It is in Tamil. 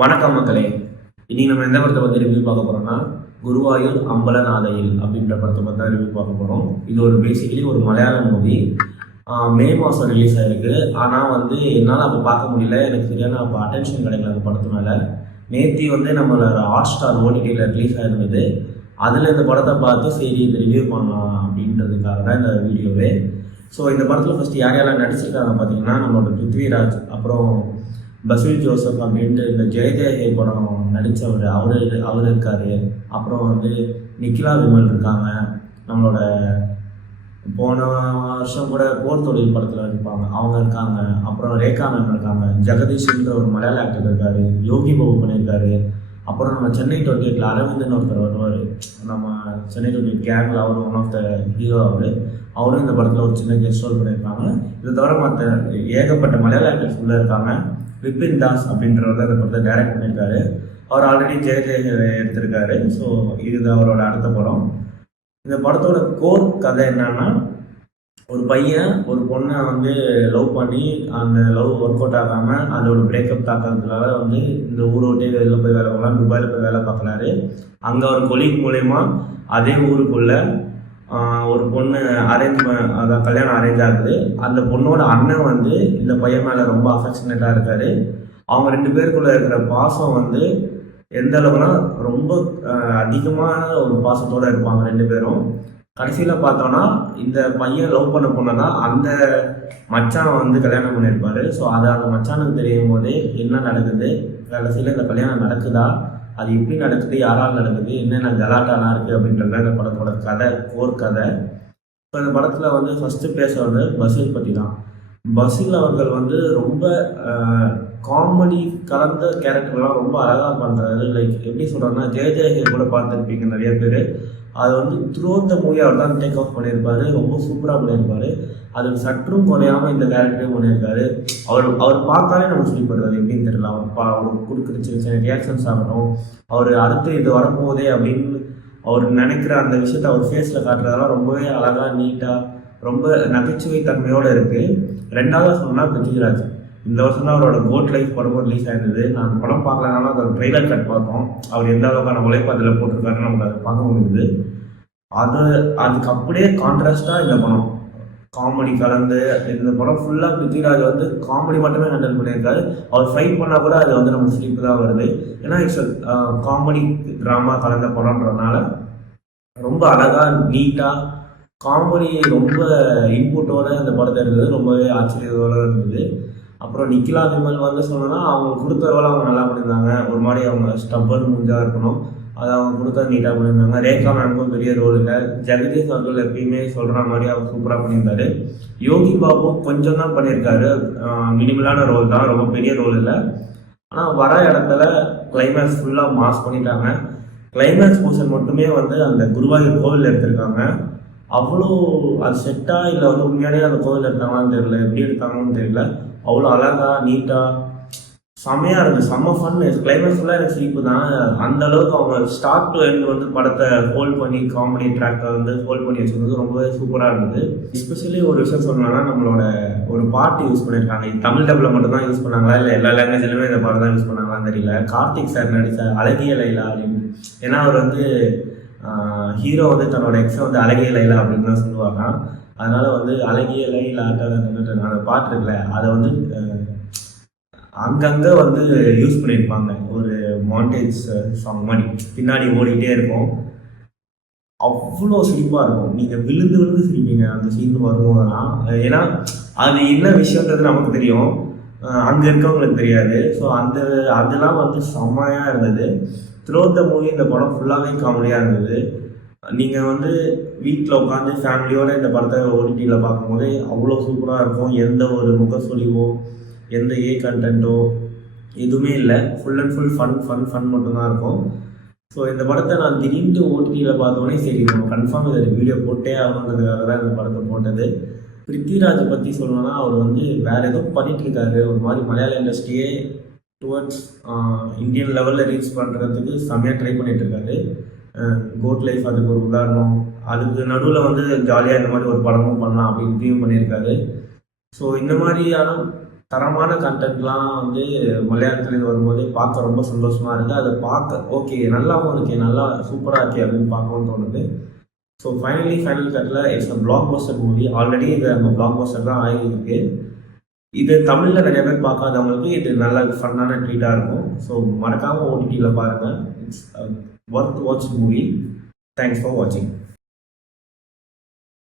வணக்கம் மக்களே. இன்னைக்கு நம்ம எந்த படத்தை பற்றி ரிவ்யூ பார்க்க போறோம்னா, குருவாயூர் அம்பலநாதையில் அப்படின்ற படத்தை பற்றி தான் ரிவ்யூ பார்க்க போகிறோம். இது ஒரு பேசிக்கலி ஒரு மலையாளம் மூவி. மே மாதம் ரிலீஸ் ஆகிருக்கு. ஆனால் என்னால் அப்போ பார்க்க முடியல. எனக்கு சரியான அப்போ அட்டென்ஷன் கிடைக்கல அந்த படத்து மேலே. நேற்று நம்மளோட ஹாட் ஸ்டார் ஓடிடியில் ரிலீஸ் ஆகிருந்தது. அதில் இந்த படத்தை பார்த்து சரி இது ரிவ்யூ பண்ணலாம் அப்படின்றதுக்காக தான் இந்த வீடியோவே. ஸோ இந்த படத்தில் ஃபஸ்ட்டு யார் யாரெல்லாம் நடிச்சிருக்காங்க பார்த்தீங்கன்னா, நம்மளோட பிருத்விராஜ், அப்புறம் பசில் ஜோசப் அப்படின்ட்டு இந்த ஜெயஜெய படம் நடித்தவர் அவர் இருக்கார். அப்புறம் நிக்கிலா விமல் இருக்காங்க. நம்மளோட போன வருஷம் கூட போர் தொழில் படத்தில் இருப்பாங்க, அவங்க இருக்காங்க. அப்புறம் ரேகா மேம் இருக்காங்க. ஜெகதீஷ்ன்ற ஒரு மலையாள ஆக்டர் இருக்கார். யோகி பாபு பண்ணியிருக்காரு. அப்புறம் நம்ம சென்னை 28 அரவிந்தன் ஒருத்தர் வருவார். நம்ம சென்னை 28 கேங்கில் அவர் ஒன் ஆஃப் த ஹீரோ. அவரும் இந்த படத்தில் ஒரு சின்ன கெஸ்ட் ரோல் பண்ணியிருக்காங்க. இது தவிர மற்ற ஏகப்பட்ட மலையாள ஆக்டர்ஸ் உள்ளே இருக்காங்க. விபின் தாஸ் அப்படின்றவர் இந்த படத்தை டைரக்ட் பண்ணியிருக்காரு. அவர் ஆல்ரெடி ஜெய எடுத்திருக்காரு. ஸோ இது அவரோட அடுத்த படம். இந்த படத்தோட கோர் கதை என்னன்னா, ஒரு பையன் ஒரு பொண்ணை லவ் பண்ணி அந்த லவ் ஒர்க் அவுட் ஆகாமல் அதோட பிரேக்கப் தாக்கிறதுனால இந்த ஊரை விட்டே வெளியில் போய் வேலை பார்க்கலாம், துபாயில் போய் வேலை பார்க்குறாரு. அங்கே ஒரு கொலீக் மூலயமா அதே ஊருக்குள்ள ஒரு பொண்ணு அதான் கல்யாணம் அரேஞ்ச் ஆகுது. அந்த பொண்ணோட அண்ணன் இந்த பையன் மேலே ரொம்ப அஃபெக்ஷனேட்டாக இருக்காரு. அவங்க 2 பேருக்குள்ள இருக்கிற பாசம் எந்த அளவுனா ரொம்ப அதிகமான ஒரு பாசத்தோடு இருப்பாங்க 2 பேரும். கடைசியில் பார்த்தோன்னா இந்த பையன் லவ் பண்ண பொண்ணை அந்த மச்சான் கல்யாணம் பண்ணியிருப்பார். ஸோ அது அந்த மச்சானுக்கு தெரியும் போதே என்ன நடக்குது, கடைசியில் இந்த கல்யாணம் நடக்குதா, அது எப்படி நடக்குது, யாரால் நடக்குது, என்னென்ன கலாட்டாலாம் இருக்குது அப்படின்றது இந்த படத்தோட கதை, கோர் கதை. இப்போ இந்த படத்தில் ஃபஸ்ட்டு பேசுறது பசில் பற்றி தான். பசில் அவர்கள் ரொம்ப காமெடி கலந்த கேரக்டர்லாம் ரொம்ப அழகாக பண்ணுறாரு. லைக் எப்படி சொல்கிறேன்னா, ஜெய கூட பார்த்துருப்பீங்க நிறைய பேர். அது த்ரூ த மூவி அவர் தான் டேக் ஆஃப் பண்ணியிருப்பார். ரொம்ப சூப்பராக பண்ணியிருப்பார். அது சற்றும் குறையாமல் இந்த கேரக்டரையும் பண்ணியிருக்காரு. அவர் பார்த்தாலே நம்ம சொல்லிப்படுறாரு எப்படின்னு தெரியல. அவர் கொடுக்குற சின்ன சின்ன ரியாக்ஷன்ஸ் ஆகட்டும், அவர் அடுத்து இது வரப்போதே அப்படின்னு அவர் நினைக்கிற அந்த விஷயத்த அவர் ஃபேஸில் காட்டுறதெல்லாம் ரொம்பவே அழகாக நீட்டாக ரொம்ப நகைச்சுவை தன்மையோடு இருக்குது. ரெண்டாவது சொன்னால் பிருத்விராஜ். இந்த வருஷம் தான் அவரோட கோட் லைஃப் படம் ரிலீஸ் ஆயிருந்தது. நான் படம் பார்க்கலனாலும் அதோட ட்ரெய்லர் கட் பார்த்தோம். அவர் எந்த அளவுக்கான உழைப்பு அதில் போட்டிருக்காருன்னு நமக்கு அதை பார்க்க முடியுது. அதுக்கு அப்படியே கான்ட்ராஸ்டாக இந்த படம் காமெடி கலந்து. இந்த படம் ஃபுல்லாக பிருத்விராஜ் காமெடி மட்டுமே ஹேண்டில் பண்ணியிருக்காரு. அவர் ஃபைட் பண்ணால் கூட அது நம்ம ஸ்லீப்பு தான் வருது. ஏன்னா இட்ஸ் காமெடி ட்ராமா கலந்த படம்ன்றதுனால ரொம்ப அழகாக நீட்டாக காமெடி ரொம்ப இன்புட்டோட இந்த படத்தை இருந்தது. ரொம்பவே ஆச்சரியத்தோடு இருந்தது. அப்புறம் நிக்கிலா விமல் சொன்னோன்னா அவங்க கொடுத்த ரோல் அவங்க நல்லா பண்ணியிருந்தாங்க. ஒரு மாதிரி அவங்க ஸ்டப்பன் மூஞ்சாக இருக்கணும், அதை அவங்க கொடுத்தா நீட்டாக பண்ணியிருந்தாங்க. ரேகா மேம்க்கும் பெரிய ரோல் இல்லை. ஜெகதீஷ் அவர்கள் எப்பயுமே சொல்கிற மாதிரி அவர் சூப்பராக பண்ணியிருந்தாரு. யோகி பாபு கொஞ்சம் தான் பண்ணியிருக்காரு, மினிமலான ரோல் தான், ரொம்ப பெரிய ரோல் இல்லை. ஆனால் வர இடத்துல கிளைமேக்ஸ் ஃபுல்லாக மாஸ் பண்ணிட்டாங்க. கிளைமேக்ஸ் போர்ஷன் மட்டுமே அந்த குருவாயூர் கோவில் எடுத்திருக்காங்க. அவ்வளோ அது செட்டாக இல்லை உண்மையாலே அந்த கோவில் எடுத்தாங்களான்னு தெரியல, எப்படி எடுத்தாங்கன்னு தெரியல. அவ்வளோ அழகாக நீட்டாக செம்மையாக இருக்குது. செம்ம ஃபன். கிளைமேக்ஸ் ஃபுல்லாக எனக்கு சிரிப்பு தான். அந்த அளவுக்கு அவங்க ஸ்டார்ட் டு எண்ட் படத்தை ஹோல்ட் பண்ணி காமெடி ட்ராக்கை ஹோல்ட் பண்ணி வச்சுருந்தது ரொம்பவே சூப்பராக இருந்தது. எஸ்பெஷலி ஒரு விஷயம் சொல்லணும்னா, நம்மளோட ஒரு பாட்டு யூஸ் பண்ணியிருக்காங்க. தமிழ் டப்பில் மட்டும்தான் யூஸ் பண்ணாங்களா இல்லை எல்லா லாங்குவேஜ்லையுமே இந்த பாட்டு தான் யூஸ் பண்ணாங்களான்னு தெரியல. கார்த்திக் சார் நடித்த அழகிய லைலா அப்படின்னு. ஏன்னா அவர் ஹீரோ தன்னோட எக்ஸை அழகிய லைலா அப்படின்னு தான் சொல்லுவாங்க. அதனால அழகிய லைலா அந்த பாட்டு இருக்குல்ல, அதை அங்கங்கே யூஸ் பண்ணியிருப்பாங்க. ஒரு மாண்டேஜ் சாங் மாதிரி பின்னாடி ஓடிக்கிட்டே இருக்கும். அவ்வளோ சிரிப்பாக இருக்கும். நீங்கள் விழுந்து சிரிப்பீங்க அந்த சீன் வரும்போதெல்லாம். ஏன்னா அது என்ன விஷயன்றது நமக்கு தெரியும், அங்கே இருக்கவங்களுக்கு தெரியாது. ஸோ அதெல்லாம் செம்மையாக இருந்தது. த்ரூ த மூவி இந்த படம் ஃபுல்லாகவே காமெடியாக இருந்தது. நீங்கள் வீட்டில் உட்காந்து ஃபேமிலியோடு இந்த படத்தை ஓடிடியில் பார்க்கும்போதே அவ்வளோ சூப்பராக இருக்கும். எந்த ஒரு முகசொலிவோ எந்த கண்டென்ட்டோ எதுவுமே இல்லை. ஃபுல் அண்ட் ஃபுல் ஃபன் மட்டும்தான் இருக்கும். ஸோ இந்த படத்தை நான் திடீர்னு ஓடிடியில் பார்த்தோன்னே சரி நம்ம கன்ஃபார்ம் இதை வீடியோ போட்டே ஆகணுன்றதுக்காக தான் இந்த படத்தை போட்டது. பிருத்விராஜை பற்றி சொல்லணும்னா, அவர் வேறு ஏதோ பண்ணிகிட்ருக்காரு. ஒரு மாதிரி மலையாள இண்டஸ்ட்ரியே டுவர்ட்ஸ் இந்தியன் லெவலில் ரீச் பண்ணுறதுக்கு செம்மையாக ட்ரை பண்ணிகிட்ருக்காரு. கோட் லைஃப் அதுக்கு ஒரு உதாரணம். அதுக்கு நடுவில் ஜாலியாக இந்த மாதிரி ஒரு படமும் பண்ணலாம் அப்படின்னு பண்ணியிருக்காரு. ஸோ இந்த மாதிரியான தரமான கண்டென்ட்லாம் வந்து மலையாளத்துலேருந்து வரும்போதே பார்க்க ரொம்ப சந்தோஷமாக இருக்குது. அதை பார்க்க ஓகே நல்லாவும் இருக்கே, நல்லா சூப்பராக இருக்கே அப்படின்னு பார்க்கணும்னு தோணுது. ஸோ ஃபைனல் கட்டில் it's a black Bastar movie. Already இது நம்ம பிளாக் பஸ்டர் தான் ஆகியிருக்கு. இது தமிழில் நிறைய பேர் பார்க்காதவங்களுக்கு இது நல்ல ஃபன்னான ட்ரீட்டாக இருக்கும். ஸோ மறக்காமல் ஓடிடியில் பாருங்கள். It's worth watch movie. Thanks for வாட்சிங்.